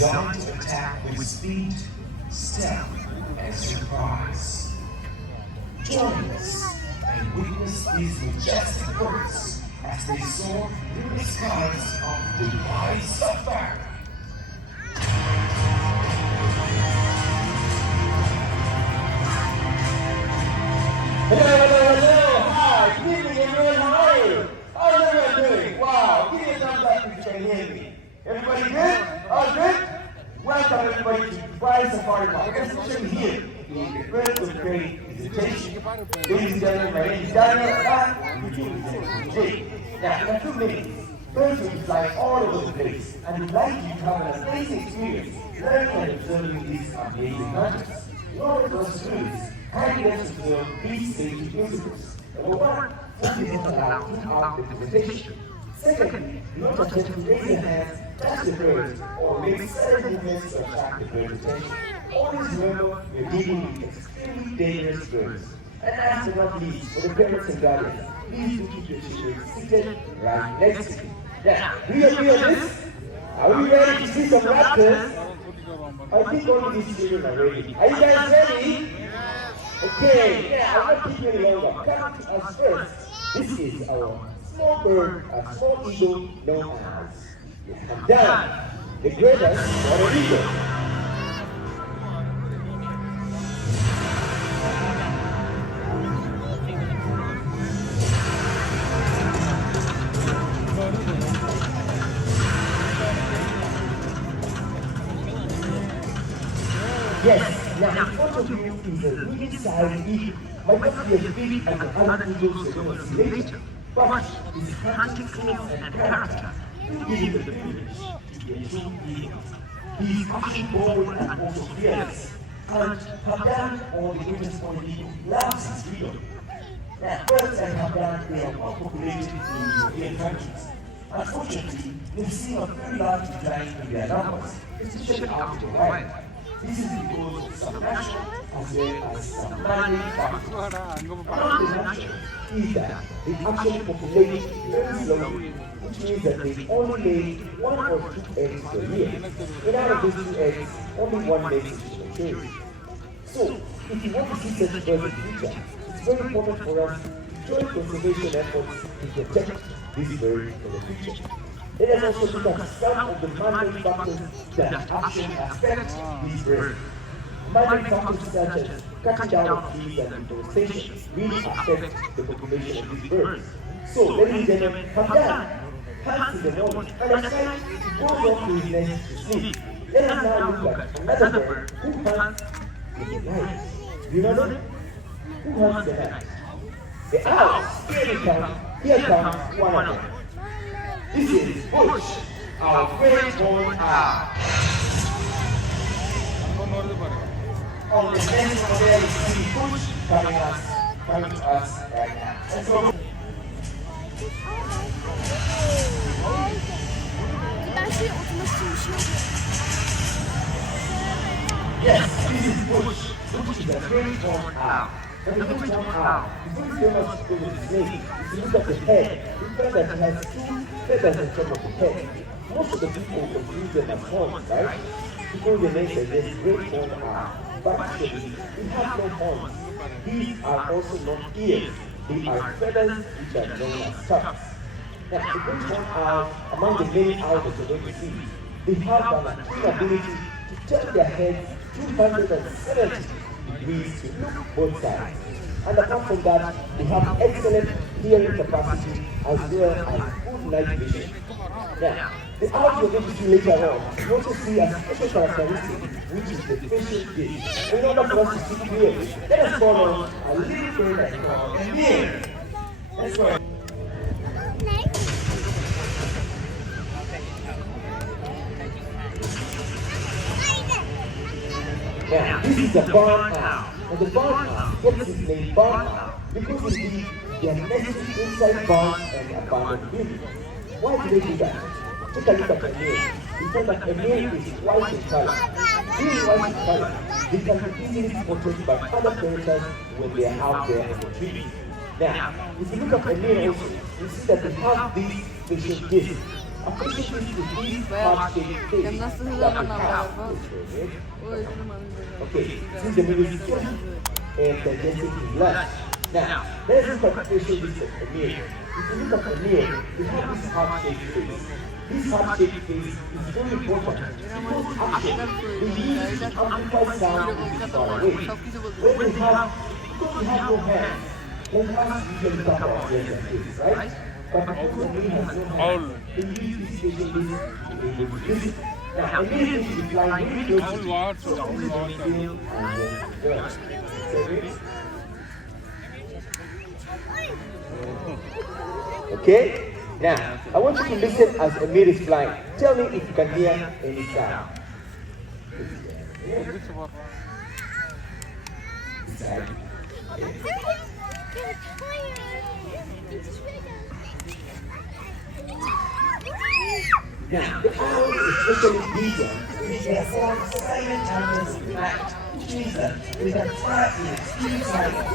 designed to attack with speed, stealth, and surprise. Join us and witness these majestic birds as they soar through the skies of the wide safari. Hello. Hi. Good evening, everyone. How are you? How's everyone doing? Wow. Give me a thumbs up if you can hear me. Everybody good? All good? Welcome, everybody, to Dubai Safari Park. Especially here in the first of great visitation. Ladies and gentlemen, my name is Daniel. Now, in a few minutes, birds will fly all over the place, and we'd like you to have an amazing experience learning and observing these amazing creatures. In order for us to do this, kindly let's observe these safety principles. Number one, don't be allowed throughout the presentation. Secondly, do not attempt to raise your hands, touch the birds, or make sudden movements to attract the bird's attention. Always remember, we're dealing with extremely dangerous birds. And last but not least, for the parents and guardians, please do keep your children seated right next to you. Now, do you agree on this? Are we ready to see some raptors? I think all of these children are ready. Are you guys ready? Okay, now I'm not keeping you any longer. Come to us first. This is our small bird, a small eagle known as the down, the greatest water eagle. Yes, now in front of you is a medium-sized eagle. Might not be as big as the other eagles you're going to see later, but his hunting skills and character give him the privilege to be a true eagle. He is actually bold and also fearless, and Hamdan, or the greatest water eagle, loves his freedom. Now, birds and Hamdan, they are well populated in European countries. Unfortunately, we've seen a very large decline in their numbers, especially out in the wild. This is because of some natural as well as some man-made factors. One of the natural is that they actually populate very slowly, which means that they only lay 1 or 2 eggs per year. And out of those 2 eggs, only 1 makes it to maturity. So, if you want to see such birds in the future, it's very important for us to join conservation efforts to protect these birds in the future. Let us also look at some of the man-made factors that actually affect these birds. Man-made factors such as cutting down of trees and deforestation really affect the population of these birds. So, ladies and gentlemen, Hamdan hunts in the morning, and at night he goes off to his nest to sleep. Let us now look at another bird who hunts in the night. Do you know them? Who hunts the night? The owls. Here comes one of them. This is Bush, our great horned owl. On the next one there, you see Bush coming to us right now. Let's go. Yes, this is Bush. Bush is a great horned owl. And the great horned owl is very famous because of his name. If you look at the head, you find that it has 2 feathers in front of the head. Most of the people confuse them as horns, right? People in the name say this great horned owl. But actually, it has no horns. These are also not ears. They are feathers which are known as tufts. Now, the great horned owl, among the many owls that you're going to see, they have an ability to turn their heads 270 degrees to look both sides. And apart from that, they have excellent hearing capacity as well as good night vision. Now, the owls you're going to see later on, you also see a special characteristic, which is the facial gaze. In order for us to see clearly, let us follow a little bird called Emir. Let's go. Now, this is a barn owl. And the barn owl gets its name barn owl because indeed they are nested inside barns and abandoned buildings. Why do they do that? Take a look at Emir. We find that Emir is white in color. Being white in color, they can be easily spotted by other predators when they are out there in the trees. Now, if you look at Emir also, you see that they have these facial gifts. A fish is these Well, heart-shaped fish I'm not still that we on have. Oi, Okay, since the middle is still and digestive is less. Now, let's look at facial this a meal. If you look at the meal, we have this heart-shaped face. This heart-shaped face is very important because actually we use to amplify sound which is far away. When we have, because we have no hands, then us usually talk about ears and face, right? But because we have no hands, we use this facial face to be able to listen. Now, immediately we fly very close to you, so we can feel and then go. Okay? Now, I want you to listen as Amir is flying. Tell me if you can hear any sound. Now, the owl is especially bigger, which has some silent times of night, which means that we can fly in extreme silence,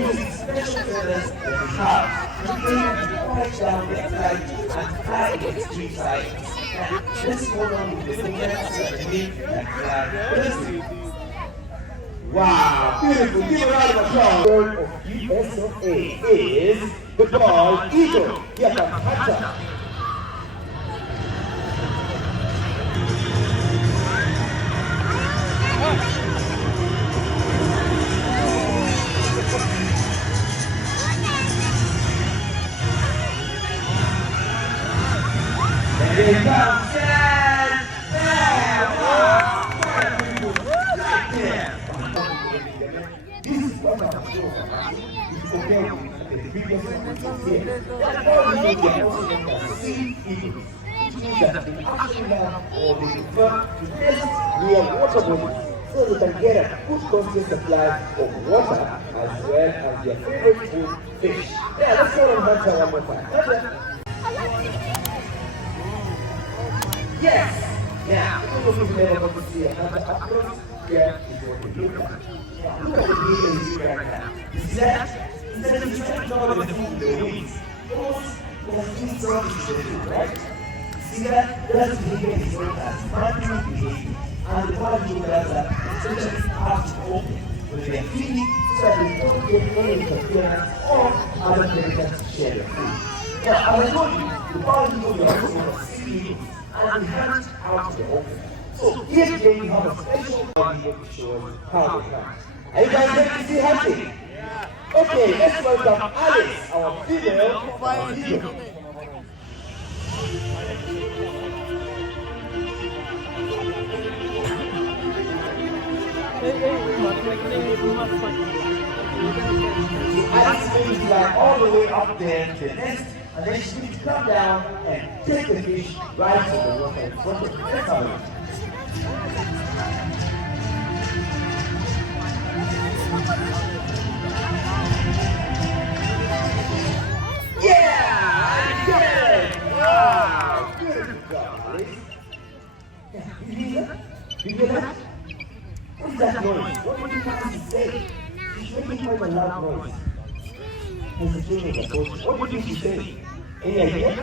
using special feathers that we have to be able to quiet down the flight and fly in extreme silence. Now, let's hold on with the fingers that make that fly easily. Wow, beautiful. Give a round of applause. The word of USOA is the bald eagle. Yakapata. There it comes, stand, right there. This is what I'm sure about. If you compare with the previous one here, that all the media also known as sea eagles, which means that they actually have or they prefer to nest near water bodies so they can get a good constant supply of water as well as their favorite food, fish. Now let's go on Hunter one more time. Hunter. Yes! Now, those of you who never got to see another up close, here is what we look at. Now, look at the behavior you see right now. You see that? Instead of trying to cover the food with their wings, those still surfaces they do, right? See that? That's the behavior is known as manual behavior. And the part of you does that, especially after open, when they are feeding, so that they don't get any interference or other predators to share their food. Now, as I told you, the part of you are also sea and hunt out to the open. So here today we have a special body to show us how they hunt. Are you guys ready to see hunting? Okay, let's welcome Alice, our female eagle. Alice may fly all the way up there to the nest, and then she needs to come down and take the fish right from the water in front of her. Let's have a look. Yeah! Good! Wow! Good job, Alice. Yeah, did you hear that? Did you hear that? What is that noise? What do you have to say? She's making quite a loud noise. What did she say? Any idea?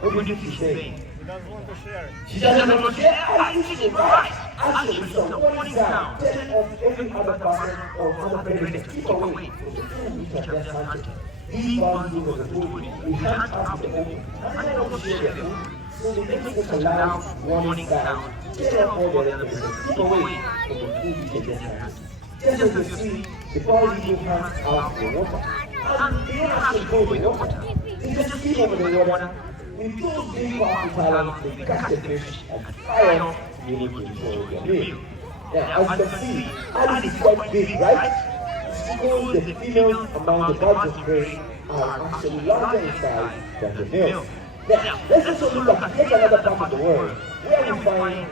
What did she say? She doesn't want to share. She doesn't want to share? I think she's right. Actually, it's a warning sound. Tell off every other person or other predator. Keep away from the food which are just hunted. These birds look at the food. We hunt out in the open. And they don't share their food. So they make such a loud warning sound. Tell off all their enemies. Keep away from the food which are just hunted. Just as you see, the bald eagle hunts out in the water. And they don't actually go in the water. They just keep over the water. With those big powerful talons, they catch the fish and fly off to be able to enjoy their meal. Now, as you can see, Alice is quite big, right? It's because the females among the birds of prey are actually larger in size than the males. Now, let's also look at yet another part of the world where we find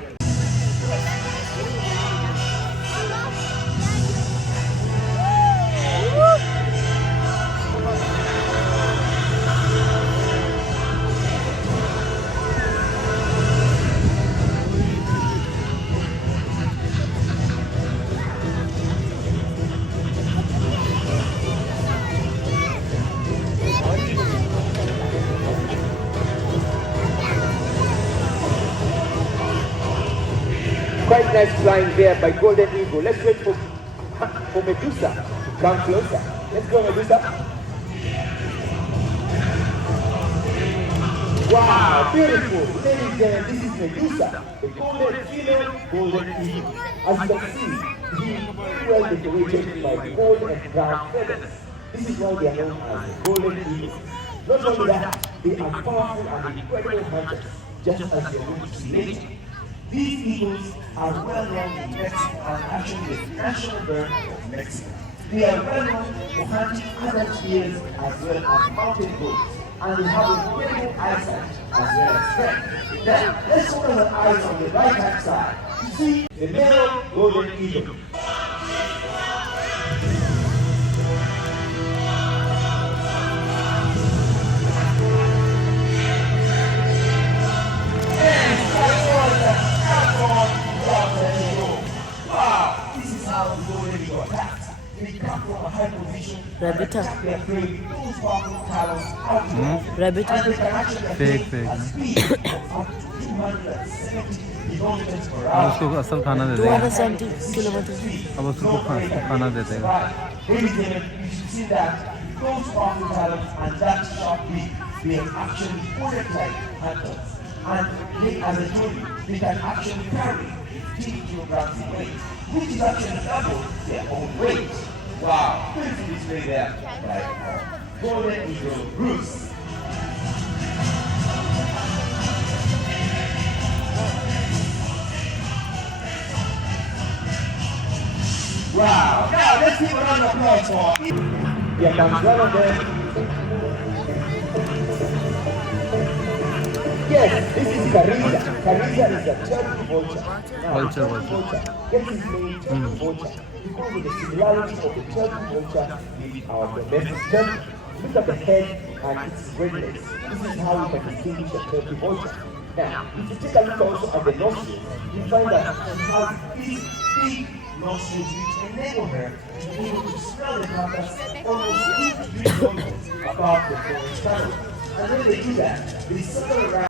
nice flying there by golden eagle. Let's wait for Medusa to come closer. Let's go, Medusa. Wow, beautiful. Ladies and gentlemen, this is Medusa, the golden female golden eagle. As you can see, he is well decorated by gold and brown feathers. This is why they are known as golden eagles. Not only that, they are powerful and incredible hunters, just as they are going to see later. These eagles are well known in Mexico and actually the national bird of Mexico. They are well known for hunting adult deers as well as mountain goats, and they have incredible eyesight as well as strength. Now, let's focus our eyes on the right hand side. You see the male golden eagle. Wow, this is how the golden eagle attacks. They come from a high position. Rabbit. Their prey, those powerful talons out. Rabbit. And they can actually Fake, attain fake. a speed of up to 270 kilometers per hour. उसको असल खाना दे देगा 270 kilometers. अब उसको खाना दे देगा Ladies and gentlemen, you should see that those powerful talons and that sharp beak, they are actually bullet-like hunters. And they, as I told you, they can actually carry 15 kilograms in weight, which is actually double their own weight. Wow, beautiful display there by golden eagle roost. Wow, now let's give a round of applause for. Here comes one of them. Yes, this is Carissa. Carissa is a turkey vulture. Now, Vulture, turkey vulture gets its name turkey vulture because of the similarity of the turkey vulture with our domestic turkey. Look at the head and its redness. This is how we can distinguish a turkey vulture. Now, if you take a look also at the nostrils, you find that she has these big nostrils which enable her to be able to smell the carcass almost 2 to 3 kilometers above the forest tunnel. And when they do that, they circle around.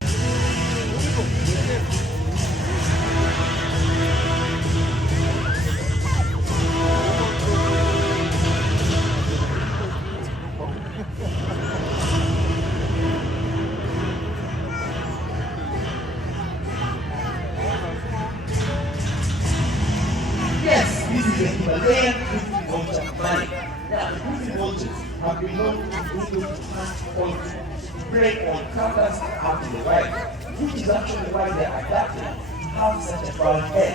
Yes, this is a Himalayan grizzly vulture bunny. Now, the grizzly vultures have been known to be able to hunt or to prey on carcass out to the right, which is actually why they are adapted to have such a brown head.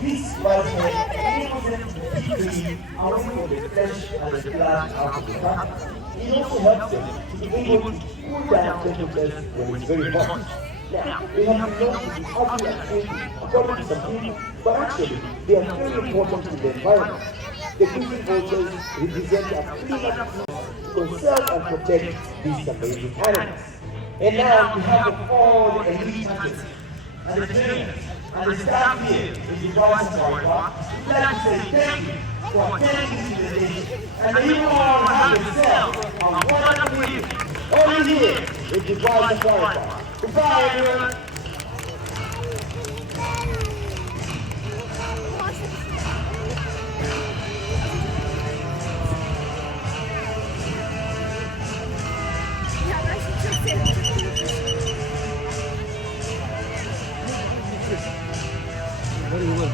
This brown head enables them to keep preying away from the flesh and the blood out of the carcass. It also helps them to be able to cool down temperatures when it's very hot. Now, they have been known to be ugly and crazy according to some people, but actually, they are very important to the environment. The grizzly vultures represent a cleanup to conserve and protect these amazing animals. And now we have all the elite hunters and the trainers and the staff here in the Wild Safari Park. We'd like to say thank you for attending this invitation, and may you all have yourself a wonderful evening. Only here in the Wild Safari Park. Goodbye, everyone. Ya ben şimdi çok sevdim. Very good.